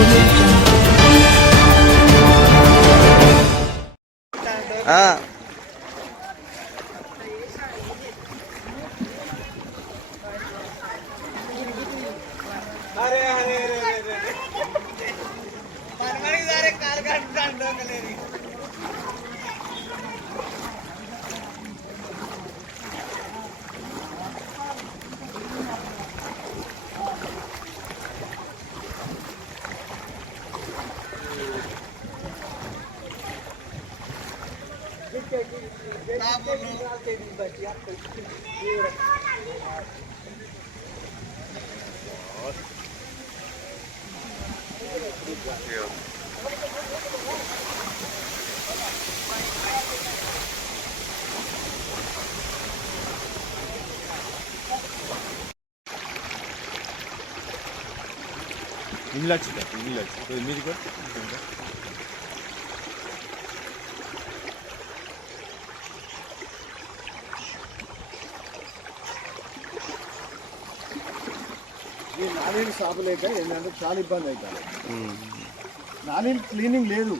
మీరు ఈ నాణ్యలు సాపు లేక ఏంటంటే చాలా ఇబ్బంది అవుతుంది. నాణ్యలు క్లీనింగ్ లేదు.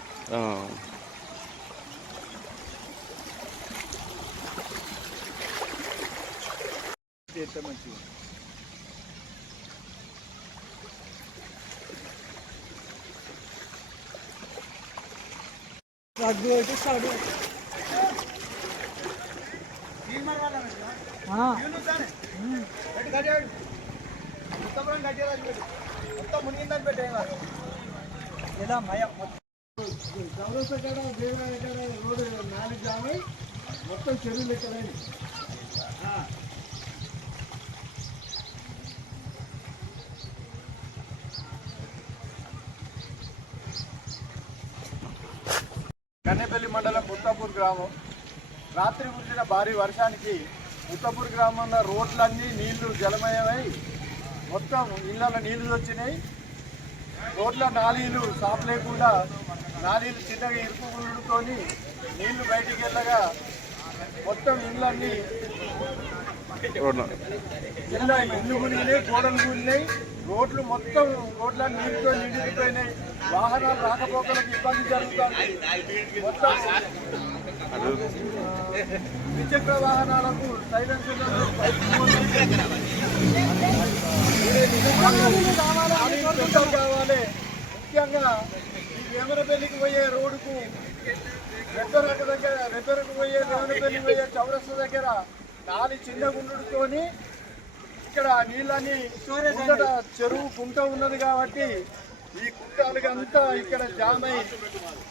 మంచిగా మునిగిందని పెట్టే రోడ్డు 4 జామై మొత్తం చెరువులు ఎక్కడైనా కన్నెపల్లి మండలం ముత్తాపూర్ గ్రామం. రాత్రి కురిసిన భారీ వర్షానికి ముత్తాపూర్ గ్రామంలో రోడ్లన్నీ నీళ్లు జలమయమై మొత్తం ఇళ్ళ నీళ్లు వచ్చినాయి. రోడ్ల నాలీలు సాపు లేకుండా నాలీలు చిన్నగా ఇరుకుడుతోని నీళ్లు బయటికి వెళ్ళగా మొత్తం ఇళ్ళన్నీ ఇల్లు కూలినాయి, గోడలు కూలినాయి. రోడ్లు మొత్తం రోడ్లన్నీ నీటితో నిండిపోయినాయి. వాహనాలు రాకపోకలకు ఇబ్బంది జరుగుతుంది. మొత్తం ద్విచక్ర వాహనాలకు సైలెన్సర్ కావాలి. ముఖ్యంగా ఈ వేమరపల్లికి పోయే రోడ్డుకు రెబ్బెరకు పోయే వేమరపల్లికి పోయే చౌరస్తా దగ్గర నాలి చిన్న గుండుతోని ఇక్కడ నీళ్ళని చెరువు కుంట ఉన్నది కాబట్టి ఈ కుంటాలకంతా ఇక్కడ జామ్ అయి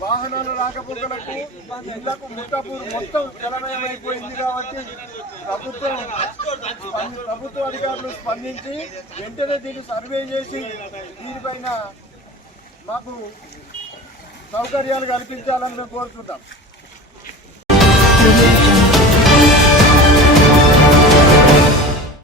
వాహనాలు రాకపోకలకు ఇళ్లకు ముత్తాపూర్ మొత్తం జలమయమైపోయింది. కాబట్టి ప్రభుత్వ అధికారులు స్పందించి వెంటనే దీన్ని సర్వే చేసి దీనిపైన మాకు సౌకర్యాలు కల్పించాలని మేము కోరుతున్నాం.